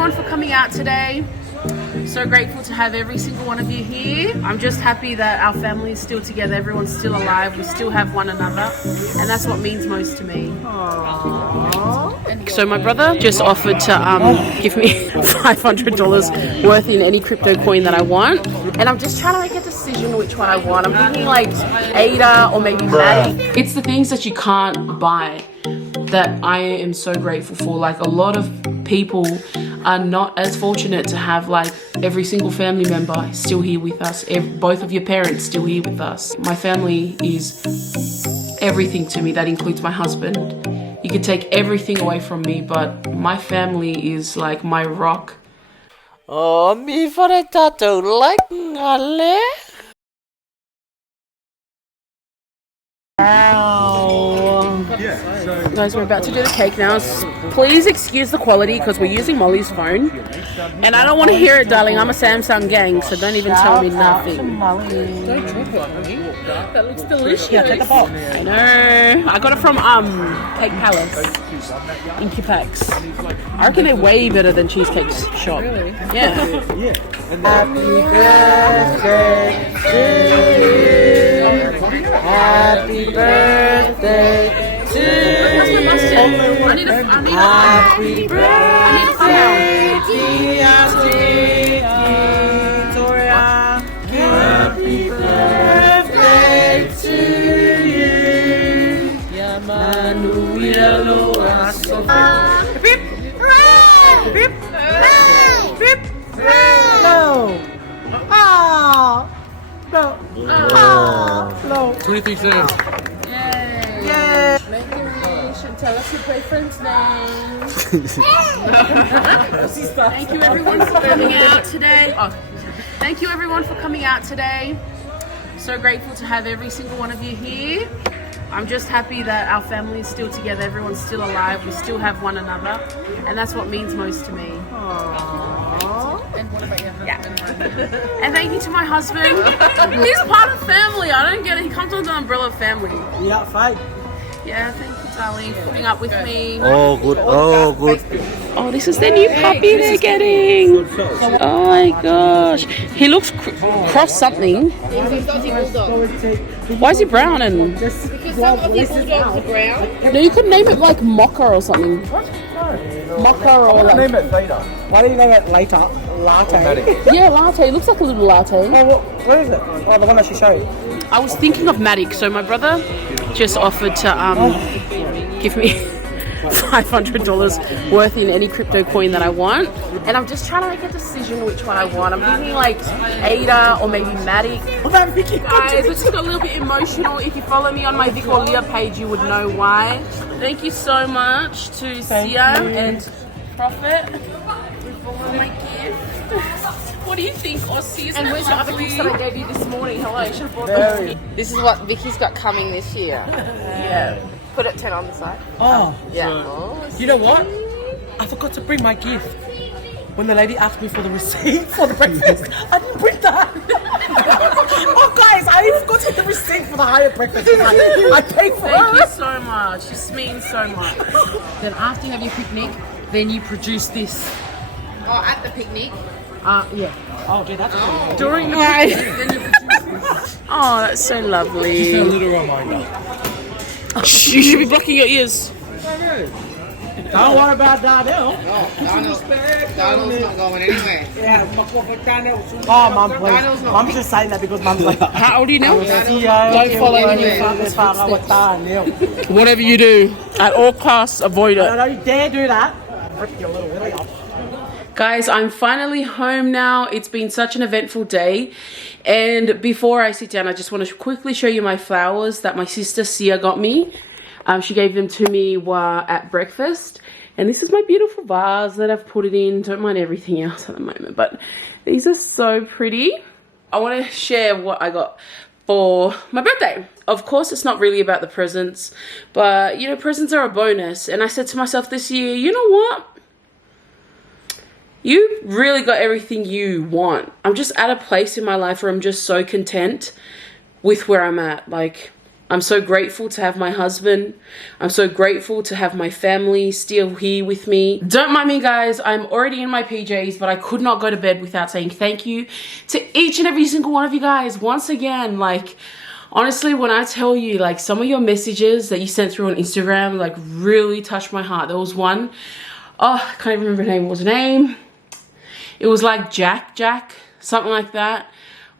everyone for coming out today. So grateful to have every single one of you here. I'm just happy that our family is still together, everyone's still alive, we still have one another, and that's what means most to me. Aww. So my brother just offered to give me $500 worth in any crypto coin that I want, and I'm just trying to make a decision which one I want. I'm thinking like Ada or maybe Malae. It's the things that you can't buy that I am so grateful for. Like, a lot of people are not as fortunate to have like every single family member still here with us, both of your parents still here with us. My family is everything to me. That includes my husband. You could take everything away from me, but my family is like my rock. Oh, mi faretato like ngale. Guys, we're about to do the cake now. Please excuse the quality because we're using Molly's phone. And I don't want to hear it, darling. I'm a Samsung gang, so don't even tell me nothing. Don't drop it, honey. That looks delicious. Yeah, take the box. I know. I got it from Cake Palace in Kipax. I reckon they're way better than Cheesecake's shop. Really? Yeah. Happy birthday to you. Happy birthday to you. Happy birthday, dear Victoria. Happy birthday to you. Yamanuelo Asofa. Beep, beep, beep, no. No. No. 23 cents. Yay. Tell us your boyfriend's name. Thank you everyone for coming out today. Thank you everyone for coming out today. So grateful to have every single one of you here. I'm just happy that our family is still together, everyone's still alive, we still have one another, and that's what means most to me. Aww. And what about your husband? Yeah. And thank you to my husband. He's part of family. I don't get it. He comes under the umbrella of family. Yeah, fine. Yeah, thank you, darling, for putting up with me. Oh, good. Oh, good. Oh, this is the new puppy they're getting. Oh my gosh. He looks cross something. Why is he brown? And Because some of the bulldogs are brown. no, you could name it like Mocha or something. Mocha or like... Name it later. Why do you name it later? Latte. Yeah, latte. It looks like a little latte. Oh, what is it? Oh, the one that she showed. I was thinking of Matic, so my brother just offered to give me $500 worth in any crypto coin that I want, and I'm just trying to make a decision which one I want. I'm thinking like Ada or maybe Matic. Guys, I just got a little bit emotional. If you follow me on my Vic or Leah page, you would know why. Thank you so much to Sia and Prophet for my gift. What do you think, Aussie? And where's the other gifts that I gave you this morning? Hello, I should have brought them. This is what Vicky's got coming this year. Yeah. Put it 10 on the side. Oh. Yeah. You know what? I forgot to bring my gift. When the lady asked me for the receipt for the breakfast, I didn't bring that. Oh, guys, I forgot to take the receipt for the higher breakfast. I paid for it. Thank you so much. This means so much. Then after you have your picnic, then you produce this. Oh, at the picnic. Yeah. Oh, dude, that's cool. During the picnic, then you produce this. Oh, that's so lovely. A little reminder. You should be blocking your ears. Don't worry about Darnell. Donald's not going anywhere. Oh, Mum, please. Mum's just saying that because Mum's like, How old are you now? Don't follow any Whatever you do, at all costs, avoid it. don't you dare do that. Rip your little willy off. Guys, I'm finally home now. It's been such an eventful day. And before I sit down, I just want to quickly show you my flowers that my sister Sia got me. She gave them to me while at breakfast. And this is my beautiful vase that I've put it in. Don't mind everything else at the moment, but these are so pretty. I want to share what I got for my birthday. Of course, it's not really about the presents, but you know, presents are a bonus. And I said to myself this year, you know what? You really got everything you want. I'm just at a place in my life where I'm just so content with where I'm at. Like, I'm so grateful to have my husband. I'm so grateful to have my family still here with me. Don't mind me, guys. I'm already in my PJs, but I could not go to bed without saying thank you to each and every single one of you guys. Once again, like, honestly, when I tell you, like, some of your messages that you sent through on Instagram, like, really touched my heart. There was one, oh, I can't even remember her name. What was her name? It was like Jack, something like that.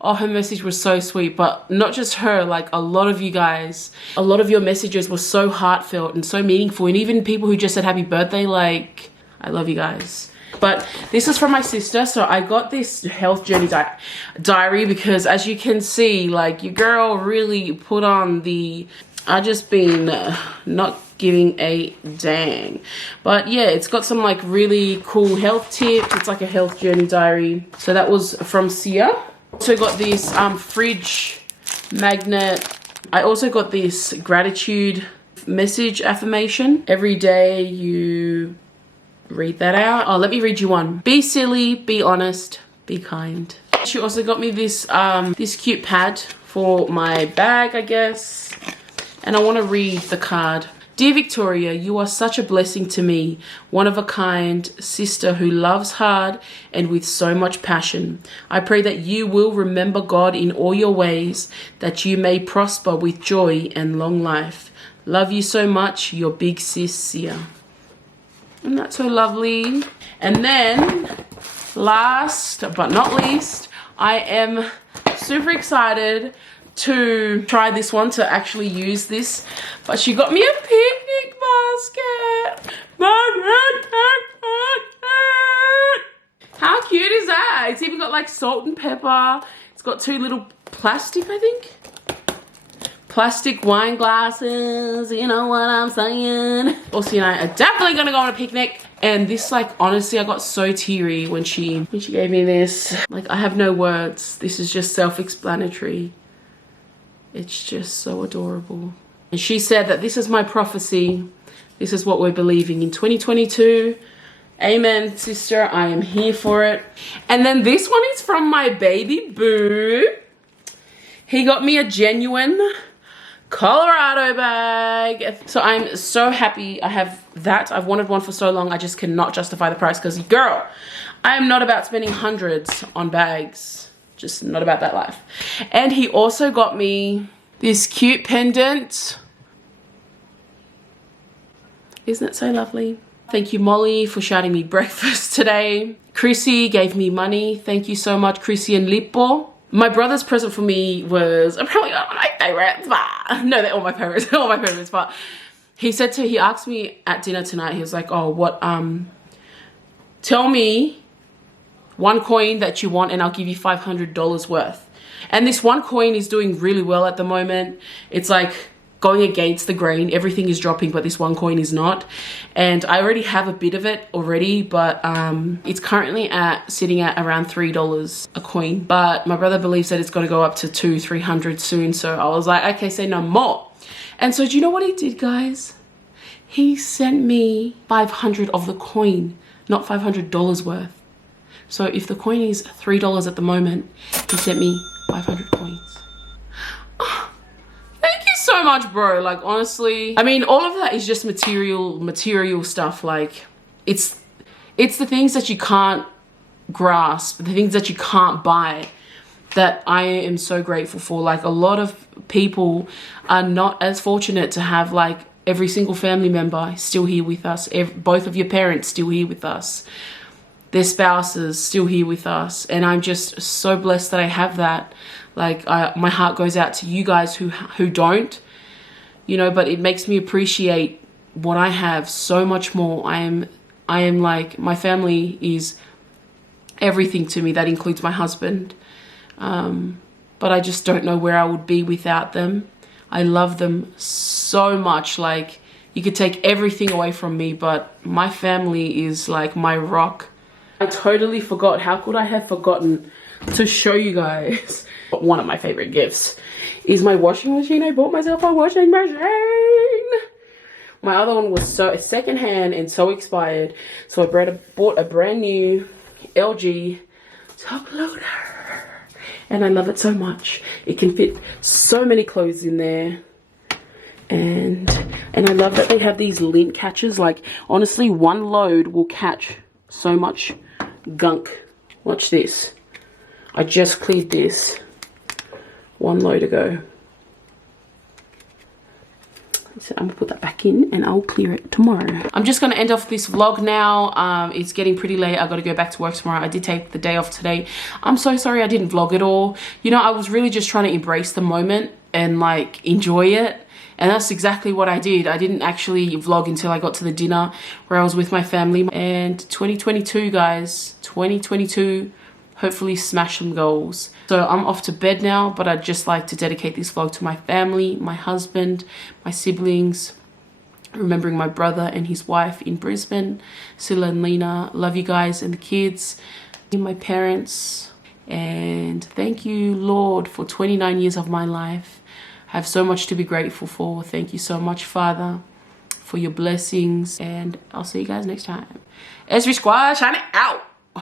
Oh, her message was so sweet. But not just her, like a lot of you guys, a lot of your messages were so heartfelt and so meaningful. And even people who just said happy birthday, like, I love you guys. But this is from my sister. So I got this health journey diary because, as you can see, like, your girl really put on the, I just been not giving a dang. But yeah, it's got some like really cool health tips. It's like a health journey diary. So that was from Sia. Also got this fridge magnet. I also got this gratitude message affirmation. Every day you read that out. Oh, let me read you one. Be silly, be honest, be kind. She also got me this this cute pad for my bag, I guess. And I want to read the card. Dear Victoria, you are such a blessing to me, one of a kind sister who loves hard and with so much passion. I pray that you will remember God in all your ways, that you may prosper with joy and long life. Love you so much, your big sis, Sia. Isn't that so lovely? And then, last but not least, I am super excited to try this one, to actually use this. But she got me a picnic basket. How cute is that? It's even got like salt and pepper. It's got two little plastic, I think, plastic wine glasses. You know what I'm saying? Elsie and I are definitely gonna go on a picnic. And this, like, honestly, I got so teary when she gave me this. Like, I have no words. This is just self-explanatory. It's just so adorable. And she said that this is my prophecy. This is what we're believing in 2022. Amen, sister. I am here for it. And then this one is from my baby boo. He got me a genuine Colorado bag. So I'm so happy I have that. I've wanted one for so long. I just cannot justify the price because, girl, I am not about spending hundreds on bags. Just not about that life. And he also got me this cute pendant. Isn't it so lovely? Thank you, Molly, for shouting me breakfast today. Chrissy gave me money. Thank you so much, Chrissy and Lippo. My brother's present for me was apparently one of my favorites. But no, they're all my favorites. All my favorites. But he asked me at dinner tonight. He was like, "Oh, what? Tell me one coin that you want and I'll give you $500 worth." And this one coin is doing really well at the moment. It's like going against the grain. Everything is dropping, but this one coin is not. And I already have a bit of it already, but it's currently sitting at around $3 a coin. But my brother believes that it's going to go up to $200-300 soon. So I was like, okay, say no more. And so do you know what he did, guys? He sent me 500 of the coin, not $500 worth. So if the coin is $3 at the moment, he sent me 500 coins. Oh, thank you so much, bro. Like, honestly, I mean, all of that is just material stuff. Like, it's the things that you can't grasp, the things that you can't buy, that I am so grateful for. Like, a lot of people are not as fortunate to have, like, every single family member still here with us. Both of your parents still here with us. Their spouses still here with us, and I'm just so blessed that I have that. Like, my heart goes out to you guys who don't, you know, but it makes me appreciate what I have so much more. I am like, my family is everything to me. That includes my husband, but I just don't know where I would be without them. I love them so much. Like, you could take everything away from me, but my family is like my rock. I totally forgot. How could I have forgotten to show you guys? One of my favorite gifts is my washing machine. I bought myself a washing machine. My other one was so secondhand and so expired. So I bought a brand new LG top loader. And I love it so much. It can fit so many clothes in there. And I love that they have these lint catchers. Like, honestly, one load will catch so much gunk. Watch this. I just cleared this one load ago. So I'm gonna put that back in and I'll clear it tomorrow. I'm just gonna end off this vlog now. It's getting pretty late. I gotta go back to work tomorrow. I did take the day off today. I'm so sorry I didn't vlog at all. You know, I was really just trying to embrace the moment and like enjoy it. And that's exactly what I did. I didn't actually vlog until I got to the dinner where I was with my family. And 2022, guys, 2022, hopefully smash some goals. So I'm off to bed now, but I'd just like to dedicate this vlog to my family, my husband, my siblings, remembering my brother and his wife in Brisbane, Silla and Lena. Love you guys and the kids, and my parents. And thank you, Lord, for 29 years of my life. I have so much to be grateful for. Thank you so much, Father, for your blessings. And I'll see you guys next time. Esri Squad, shining out.